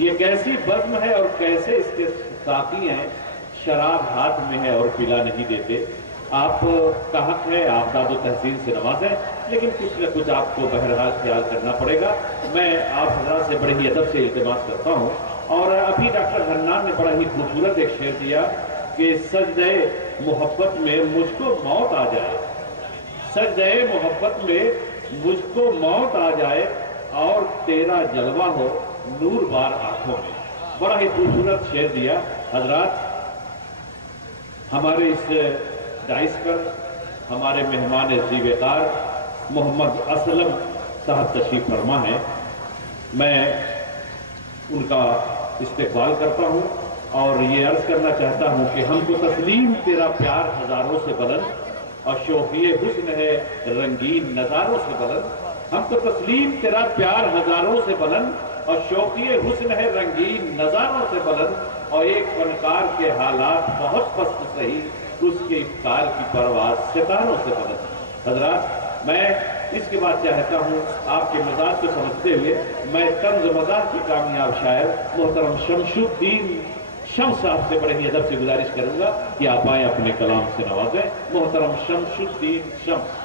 یہ کیسی بزم ہے اور کیسے اس کے ساتھی ہیں، شراب ہاتھ میں ہے اور پلا نہیں دیتے۔ آپ کا حق ہے، آپ داد و تحسین سے نوازیں، لیکن کچھ نہ کچھ آپ کو بہرحال خیال کرنا پڑے گا۔ میں آپ حضرات سے بڑے ہی ادب سے التماس کرتا ہوں، اور ابھی ڈاکٹر حنان نے بڑا ہی خوبصورت ایک شعر دیا کہ سجدے محبت میں مجھ کو موت آ جائے، سجدے محبت میں مجھ کو موت آ جائے، اور تیرا جلوہ ہو نور بار آنکھوں میں۔ بڑا ہی خوبصورت شعر دیا۔ حضرات، ہمارے اس ڈائس پر ہمارے مہمان زیوقار محمد اسلم صاحب تشریف فرما ہیں، میں ان کا استقبال کرتا ہوں اور یہ عرض کرنا چاہتا ہوں کہ ہم کو تسلیم تیرا پیار ہزاروں سے بلند، اور شوقیے حسن ہے رنگین نظاروں سے بلند۔ ہم کو تسلیم تیرا پیار ہزاروں سے بلند، اور شوقیے حسن ہے رنگین نظاروں سے بلند، اور ایک فنکار کے حالات بہت پست سہی، اس کے افطار کی پرواز ستاروں سے بلند۔ حضرات، میں اس کے بعد چاہتا ہوں آپ کے مزاج کو سمجھتے ہوئے میں طنز مزاج کی کامیاب شاعر محترم شمس الدین شمس صاحب سے بڑے ہی ادب سے گزارش کروں گا کہ آپ آئیں اپنے کلام سے نوازیں۔ محترم شمس الدین شمس۔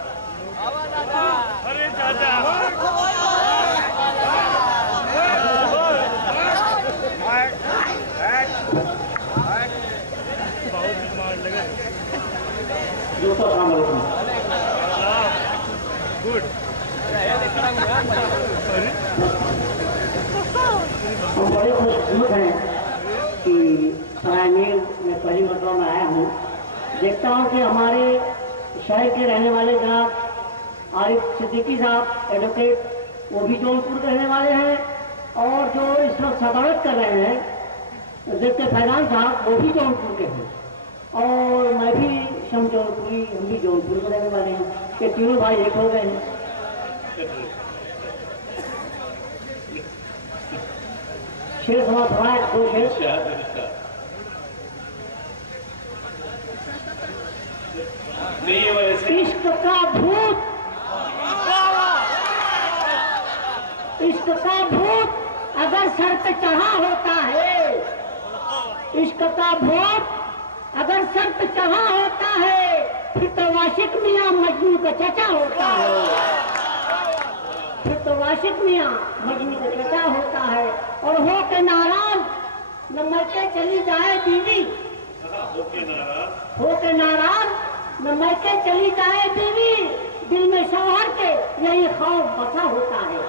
ہم بڑے خوش قسمت ہیں کہ سرائے میر میں پہلی مرتبہ میں آیا ہوں۔ دیکھتا ہوں کہ ہمارے شہر کے رہنے والے جناب عارف صدیقی صاحب ایڈوکیٹ، وہ بھی جونپور کے رہنے والے ہیں، اور جو اس وقت صدارت کر رہے ہیں ضبط فیضان صاحب، وہ بھی جونپور کے ہیں، اور میں بھی شم جونپوری، ہم بھی جونپور کے رہنے والے ہیں، کہ تینوں بھائی ایک ہو گئے ہیں۔ شیر سماعت فرمائے، دو شیر۔ عشق کا بھوت، عشق کا بھوت اگر سر پہ چڑھا ہوتا ہے، عشق کا بھوت اگر سر پہ چڑھا ہوتا ہے، پھر تو عاشق میاں مجنوں کا چچا ہوتا ہے، پھر تو عاشق میاں مجنوں کا چچا ہوتا ہے۔ اور ہو کے ناراض نہ مر کے چلی جائے بیوی، ہو کے ناراض نہ مر کے چلی جائے بیوی، دل میں شوہر کے یہی خوف بسا ہوتا ہے۔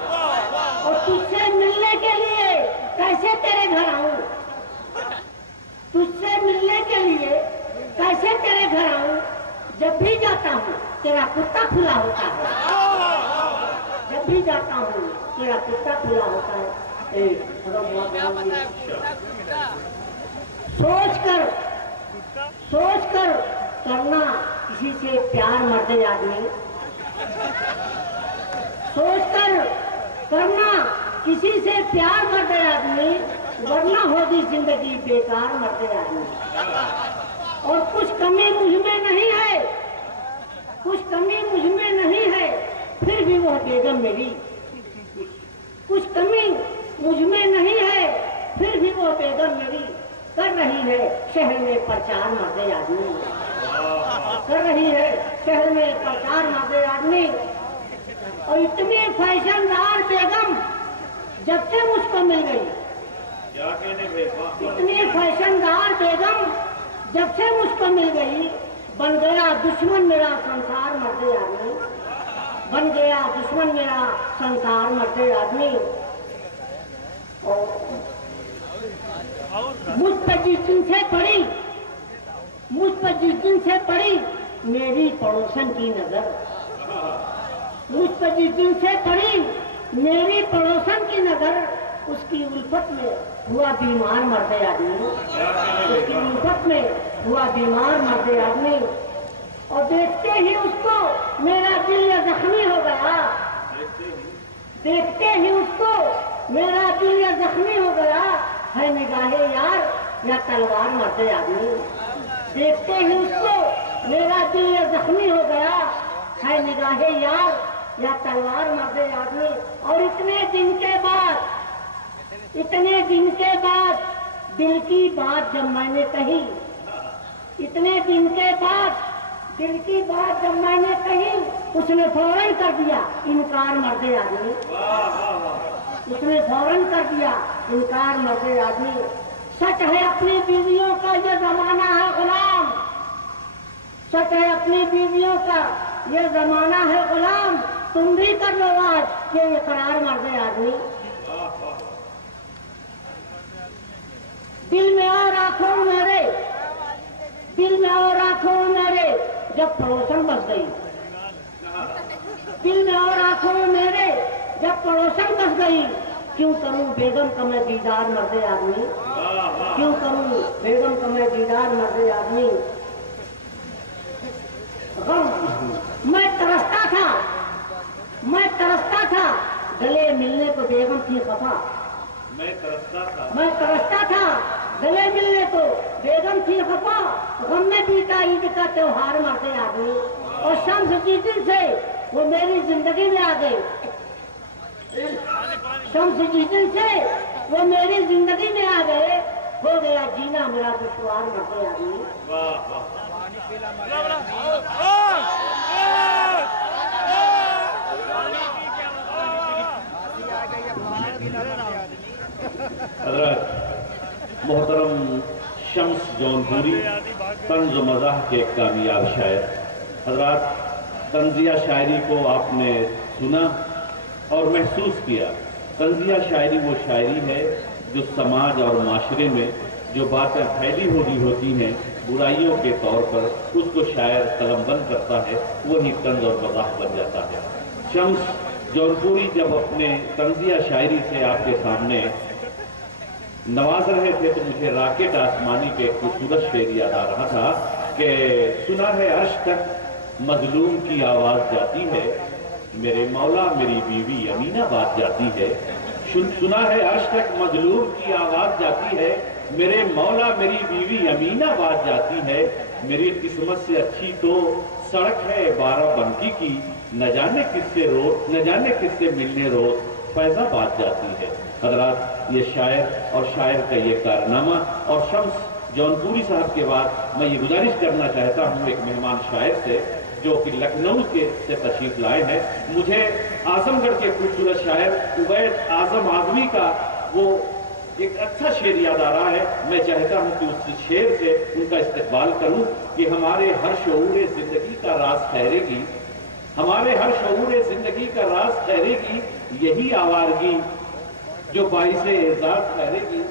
اور تجھ سے ملنے کے لیے کیسے تیرے گھر آؤں، تجھ سے ملنے کے لیے کیسے تیرے گھر آؤں، جب بھی جاتا ہوں تیرا کتا کھلا ہوتا ہے، جب بھی جاتا ہوں تیرا کتا کھلا ہوتا ہے۔ سوچ کر کرنا کسی سے پیار مرد آدمی، سوچ کر کرنا کسی سے پیار مرد آدمی، ورنہ ہوگی زندگی بیکار مرد آدمی۔ اور کچھ کمی مجھ میں نہیں ہے، کچھ کمی مجھ میں نہیں ہے، پھر بھی وہ بیگم میری، کچھ کمی مجھ میں نہیں ہے، پھر بھی وہ بیگم میری کر رہی ہے شہر میں پرچار مرد آدمی، کر رہی ہے شہر میں پرچار مرد آدمی۔ اور اتنی فیشن دار بیگم جب سے مجھ کو مل گئی، اتنی فیشن دار بیگم جب سے مجھ کو مل گئی، بن گیا دشمن میرا سنسار مرد آدمی، بن گیا دشمن میرا سنسار مرد آدمی۔ مجھ پہ جس دن سے پڑی، مجھ پہ جس دن سے پڑی میری پڑوسن کی نظر، مجھ پہ جس دن سے پڑی میری پڑوسن کی نظر، اس کی الفت میں ہوا بیمار مرد آدمی، اس کی الفت میں ہوا بیمار مرد آدمی۔ اور دیکھتے ہی اس کو میرا دل زخمی ہو گیا، دیکھتے ہی اس کو میرا دل زخمی ہو گیا، ہے نگاہ یار یا تلوار مرد آدمی، دیکھتے ہی اس کو میرا دل زخمی ہو گیا، ہے نگاہ یار یا تلوار مرد آدمی۔ اور اتنے دن کے بعد، इतने दिन के बाद दिल की बात जब मैंने कही, इतने दिन के बाद दिल की बात जब मैंने कही, उसने फौरन कर दिया इनकार मर्दे आदमी। उसने फौरन कर दिया इनकार मर्दे आदमी। सच है अपनी बीवियों का ये जमाना है गुलाम, सच है अपनी बीवियों का ये जमाना है गुलाम। तुम भी कर लो आज ये इकरार मर्दे आदमी। दिल में और आंखों मेरे, दिल में और आंखों मेरे जब पड़ोसन बस गई, दिल में और आंखों मेरे जब पड़ोसन बस गई। क्यों करूं बेगम का मैं दीदार मर्दे आदमी, क्यों करूं बेगम का मैं दीदार मर्दे आदमी। मैं तरसता था, मैं तरसता था, गले मिलने को बेगम थी खफा। मैं तरसता था, गले मिलने को बेगम थी खफा। गम में बीता ईद का त्योहार मरते आदमी, और शम्स जिस दिन से वो मेरी जिंदगी में आ गई, शम्स जिस दिन से वो मेरी जिंदगी में आ गए, हो गया जीना मेरा दुश्वार मरते आदमी। मोहतरम शम्स जौनपुरी तंज मज़ाह के कामयाब शायर हजरात, तंजिया शायरी को आपने सुना और महसूस किया। तंजिया शायरी वो शायरी है जो समाज और माशरे में जो बातें फैली हुई होती हैं बुराइयों के तौर पर, उसको शायर कलमबंद करता है, वही तंज और मज़ाह बन जाता है। शम्स जौनपुरी जब अपने तंजिया शायरी से आपके सामने नवाज रहे थे तो मुझे राकेट आसमानी के खूबसूरत शेर याद आ रहा था कि सुना है अर्श तक मजलूम की आवाज जाती है, मेरे मौला मेरी बीवी अमीनाबाद जाती है। सुना है अर्श तक मजलूम की आवाज जाती है, मेरे मौला मेरी बीवी अमीनाबाद जाती है। मेरी किस्मत से अच्छी तो सड़क है बाराबंकी की, न जाने किससे मिलने रोज फैजाबाद जाती है। हजरात, ये शायर और शायर का ये कारनामा, और शम्स जौनपुरी साहब के बाद मैं ये गुजारिश करना चाहता हूँ एक मेहमान शायर से जो कि लखनऊ से तशरीफ लाए हैं। मुझे आजमगढ़ के खूबसूरत शायर उबैद आजम आजमी का वो एक अच्छा शेर याद आ रहा है। मैं चाहता हूँ कि उस शेर से उनका इस्तेक़बाल करूँ कि हमारे हर शऊर जिंदगी का राज ठहरेगी, हमारे हर शऊर जिंदगी का राज ठहरेगी, यही आवारगी जो बाइसे एजाज ठहरेगी।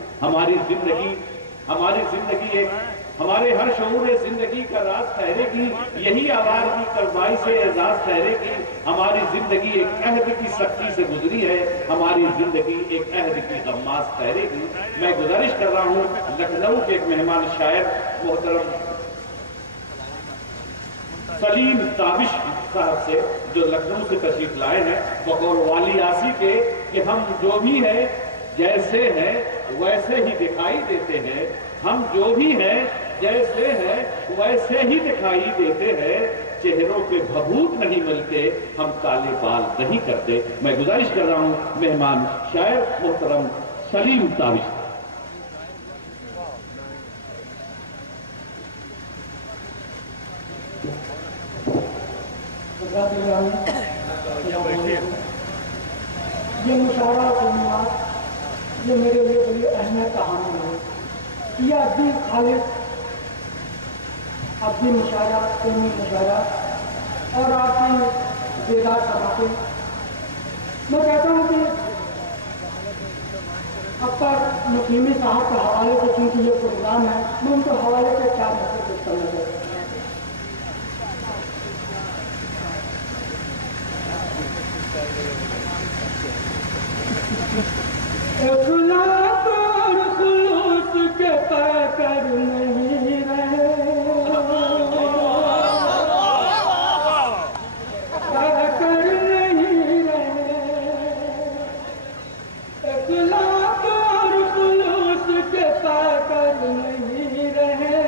हमारे हर शऊर जिंदगी का राज ठहरेगी, यही आवारगी कल बाइसे एजाज ठहरेगी। हमारी जिंदगी एक अहद की सख्ती से गुजरी है, हमारी जिंदगी एक अहद की गम्मास ठहरेगी। मैं गुजारिश कर रहा हूँ लखनऊ के एक मेहमान शायर मोहतरम सलीम ताबिश साहब से जो लखनऊ से तशरीफ लाए हैं बकौल वाली आसी के कि हम जो भी हैं जैसे हैं वैसे ही दिखाई देते हैं, हम जो भी हैं जैसे हैं वैसे ही दिखाई देते हैं, चेहरों पे भभूत नहीं मिलते, हम काले बाल नहीं करते। मैं गुजारिश कर रहा हूं मेहमान शायर मोहतरम सलीम ताबिश। ये मुशावरा सुनना ये मेरे लिए बड़ी अहमियत कहानी है। ये अब्दी खालिद, अब्दी मुशायरा, कौमी मुशायरा और आपकी बेदार समाते, मैं कहता हूँ कि अब तक मुकीमी साहब के हवाले से चूँकि ये प्रोग्राम है, मैं उनके हवाले से 4 मसले पेश करना चाहता हूँ। इखलास और खुलूस के पैकर नहीं रहे, पैकर नहीं रहे। इखलास और खुलूस के पैकर नहीं रहे,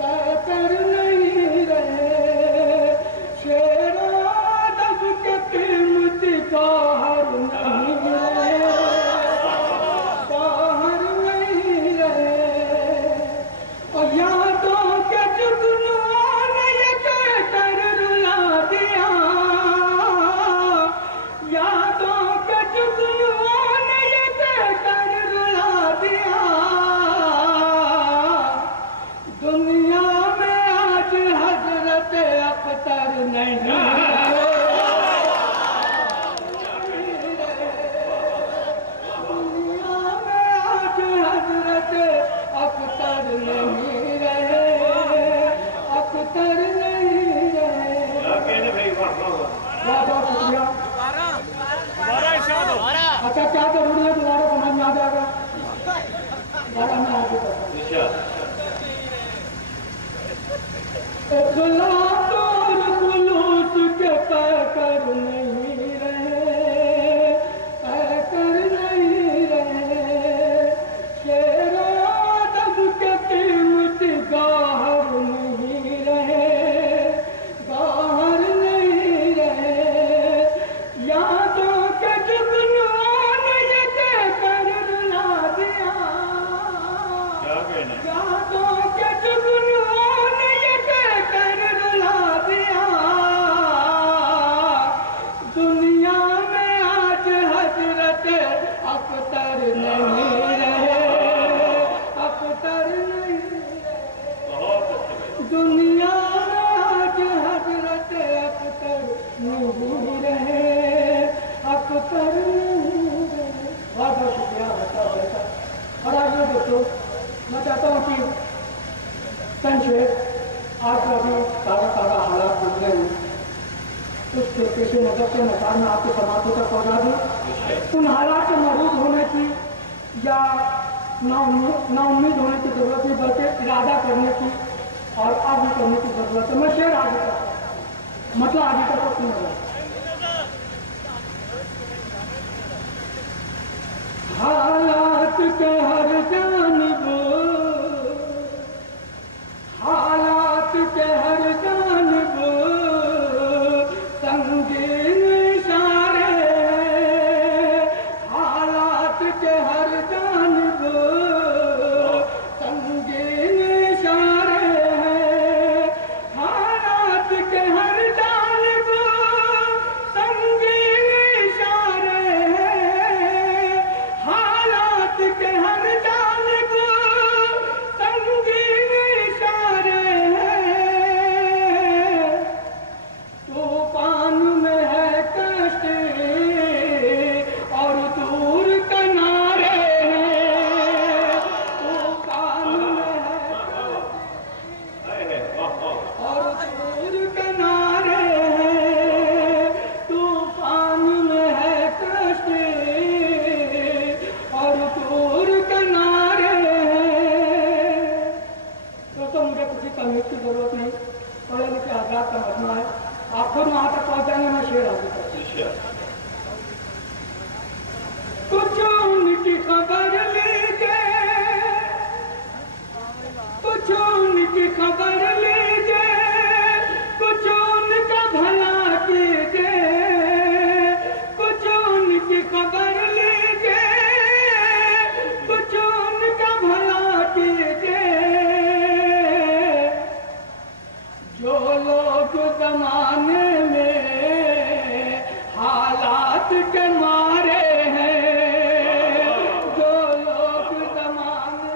पैकर नहीं रहे। शेर अदब के कीमती गौहर नहीं रहे। विचार में आपके समाप्ति तक पहुंचा दूं। उन हालात से मरूद होने की या नाउम्मीद होने की जरूरत नहीं, बल्कि इरादा करने की और आगे करने की जरूरत है। मैं शेर आगे करता हूँ, मतलब आगे तक को सुन रहा। हालात के हर जानिब, हालात के हर जानिब संगीन इशारे, हालात के हर जानिब संगीन इशारे, हालात के हर जानिब संगीन इशारे, हालात के हर जानिब संगीन इशारे, तूफान में है कश्ती और दूर किनारे, तूफान में है और दूर किनारे, तूफान में है कश्ती और दूर किनारे। तो मुझे किसी तमीज की जरूरत नहीं, पढ़े लिखे आजाद समझना है। आप खुद वहां तक पहुंच जाएंगे, मैं शेर आगे करता हूं। कुछ उनकी खबर लीजिए, कुछ उनकी खबर लीजिए, कुछ उनका भला कीजिए, कुछ उनकी खबर लीजिए, कुछ उनका भला कीजिए। जो लोग जमाने में हालात के मारे हैं, जो लोग जमाने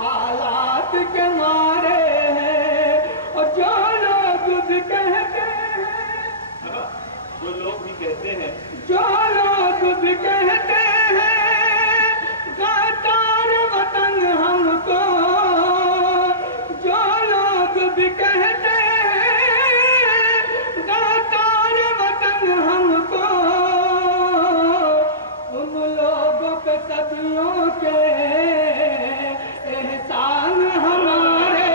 हालात के मारे हैं, और जो लोग भी कहते हैं, जो लोग भी कहते हैं, जो लोग भी कहते हैं गातार वतन हमको, जो लोग भी कहते हैं गातार वतन हमको, उन लोगों पे सदियों के एहसान हमारे,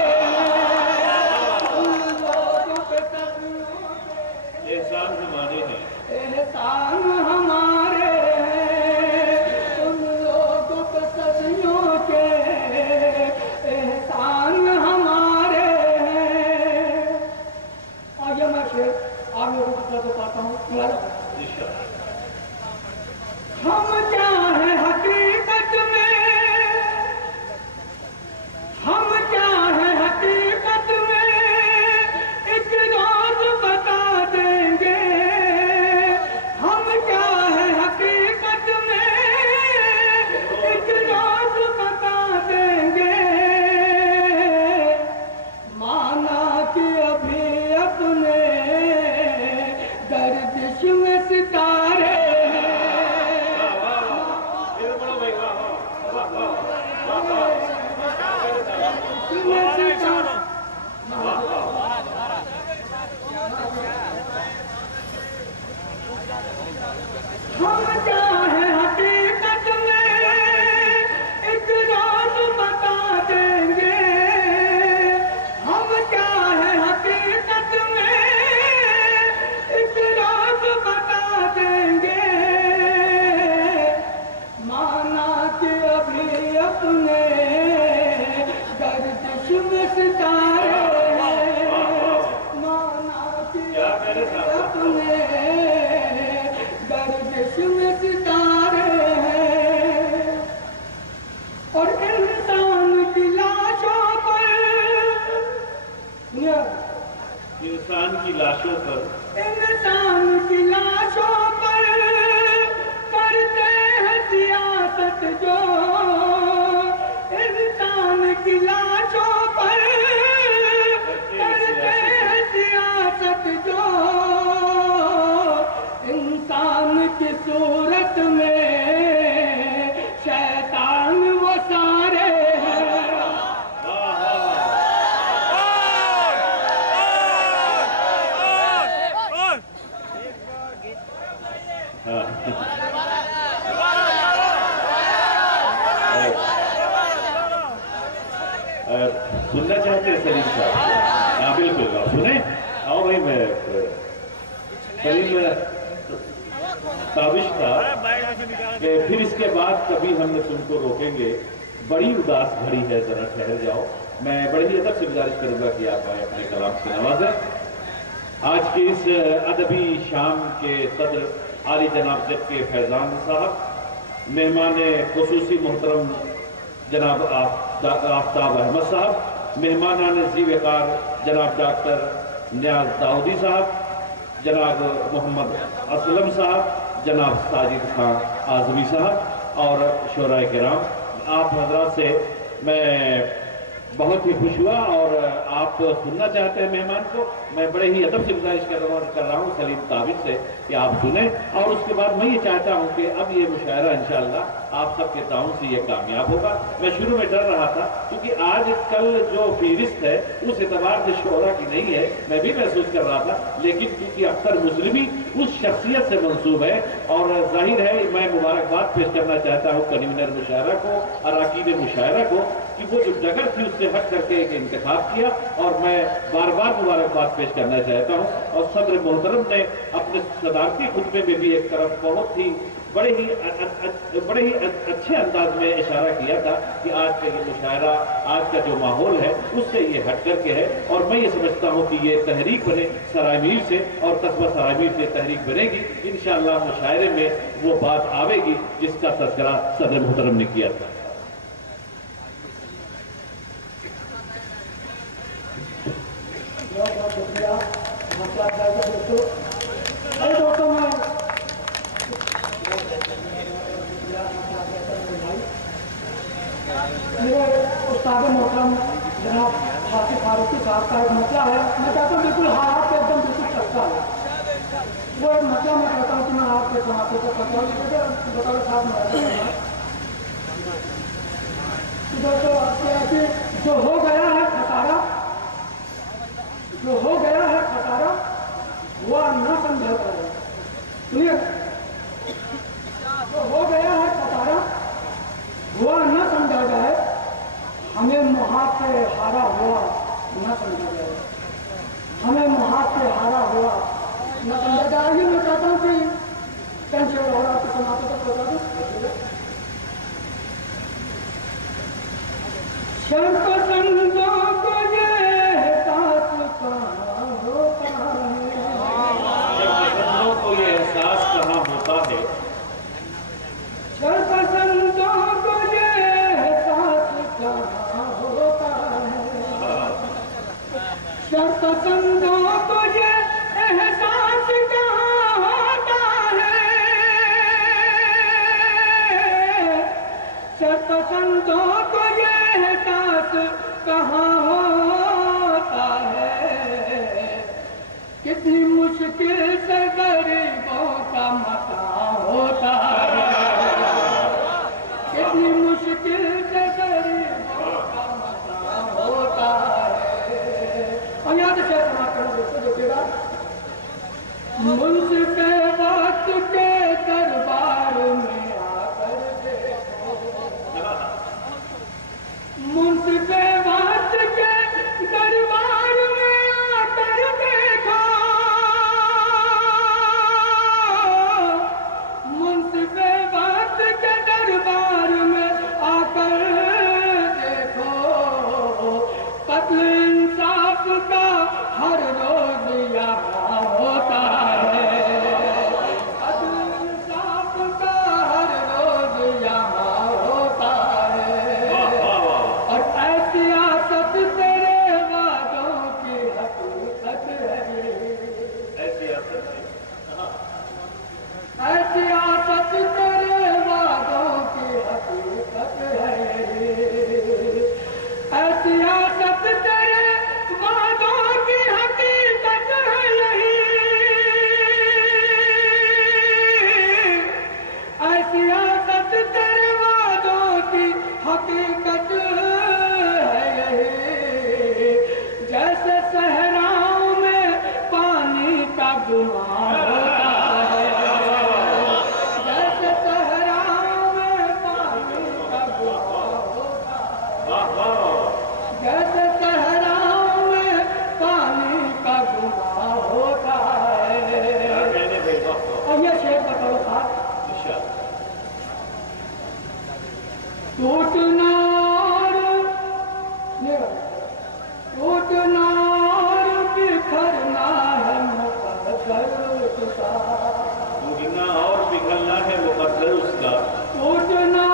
उन लोगों पे सदियों के एहसान हमारे हैं, एहसान हमारे हैं, उन लोगों पे सदियों के एहसान हमारे हैं। आगे मैं शेर आप लोगों को बता पाता हूँ। हम क्या है हकीकत में, हम क्या है हकीकत में, एक रोज बता देंगे। हम क्या है हकीकत में, एक रोज बता देंगे। माना कि अभी अपने गर्दिश में सितारे हैं, हम क्या है हकीकत में, एक रोज बता देंगे। हम क्या है हकीकत में, एक रोज बता देंगे। माना कि अभी अपने गर्दिश में सितारे हैं, माना कि अभी अपने गर्दिश में सितारे सुनना चाहते हैं सलीम साहब? हाँ बिल्कुल, आप सुने। आओ भाई, मैं सलीम ताबिश था कि फिर इसके बाद कभी हम तुमको रोकेंगे, बड़ी उदास घड़ी है, जरा ठहर जाओ। मैं बड़ी ही अदब से गुजारिश करूंगा कि आप आए, अपने कलाम से नवाजें। आज के इस अदबी शाम के सदर आली जनाब जब के फैजान साहब, मेहमान खुसूसी मोहतरम जनाब आफ्ताब अहमद साहब, मेहमान ज़ी-वक़ार जनाब डॉक्टर नियाज दाऊदी साहब, जनाब मोहम्मद असलम साहब, जनाब साजिद खान आज़मी साहब और शोराए किराम, आप हजरात से मैं बहुत ही खुश हुआ। और आप सुनना चाहते हैं मेहमान को, मैं बड़े ही अदब से गुजारिश कर रहा हूँ सलीम ताबिश से कि आप सुने। और उसके बाद मैं ये चाहता हूँ कि अब ये मुशायरा इंशाअल्लाह आप सबके ताउन से ये कामयाब होगा। मैं शुरू में डर रहा था क्योंकि आज कल जो फहरिस्त है उस एतबार से शोरा की नहीं है, मैं भी महसूस कर रहा था, लेकिन क्योंकि अख्तर मुस्लिमी उस शख्सियत से मंसूब है और जाहिर है मैं मुबारकबाद पेश करना चाहता हूँ कन्वीनर मुशायरा को, अराकीन मुशायरा को, कि वो जो जगह थी उससे हट करके एक इंतखाब किया। और मैं बार बार मुबारकबाद पेश करना चाहता हूँ। और सदर मोहतरम ने अपने सदारती खुतबे में भी एक तरफ बहुत ही बड़े ही अच्छे अंदाज में इशारा किया था कि आज का ये मुशायरा, आज का जो माहौल है उससे ये हट करके है। और मैं ये समझता हूँ कि ये तहरीक बने सरायमीर से, और कस्बा सरायमीर से तहरीक बनेगी इंशाअल्लाह। मुशायरे में वो बात आवेगी जिसका तज़किरा सदर मोहतरम ने किया था। बहुत बहुत शुक्रिया दोस्तों। मैं मेरे उस्ताद मोहतरम जनाब वासिफ फारूकी साहब का एक मसला है, मैं चाहता हूँ बिल्कुल हाथ से एकदम बिल्कुल सस्ता है वो एक मसला। मैं कहता हूँ कि मैं आपके समाप्ति को करता हूँ बतौर साहब दोस्तों, जो हो गया है खसारा, जो हो गया है खसारा वो न समझा जाए। सुनिए, जो हो गया है खसारा वो न समझा जाए, हमें मुहात से हारा हुआ न समझा जाए, हमें मुहात से हारा हुआ न समझा जाए। ये मैं चाहता हूँ कि टेंशन हो रहा है तो समाप्त तक बता दूँ। शर्त संतों को ये एहसास कहाँ होता है, शर्त संतों को ये एहसास कहाँ होता है, शर्त संतों को ये एहसास कहाँ होता है, शर्त संतों को ये एहसास कहाँ होता है। कितनी मुश्किल से गरीबों का मता होता है, कितनी मुश्किल से गरीबों का मता होता है। और यहाँ से शेर समाप्त करना दोस्तों, देखिएगा। मुंसिफ वक्त के दरबार में आकर देखो, मुंसिफ वक्त के दरबार में आकर देखो, टूटना टूटना बिखरना है मुकद्दर उसका, टूटना और पिघलना है मुकद्दर उसका, टूटना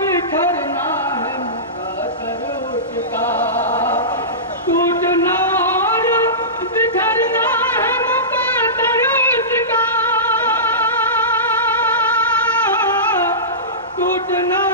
बिखरना है मुकद्दर उसका, टूटना बिखरना है मुकद्दर उसका, टूटना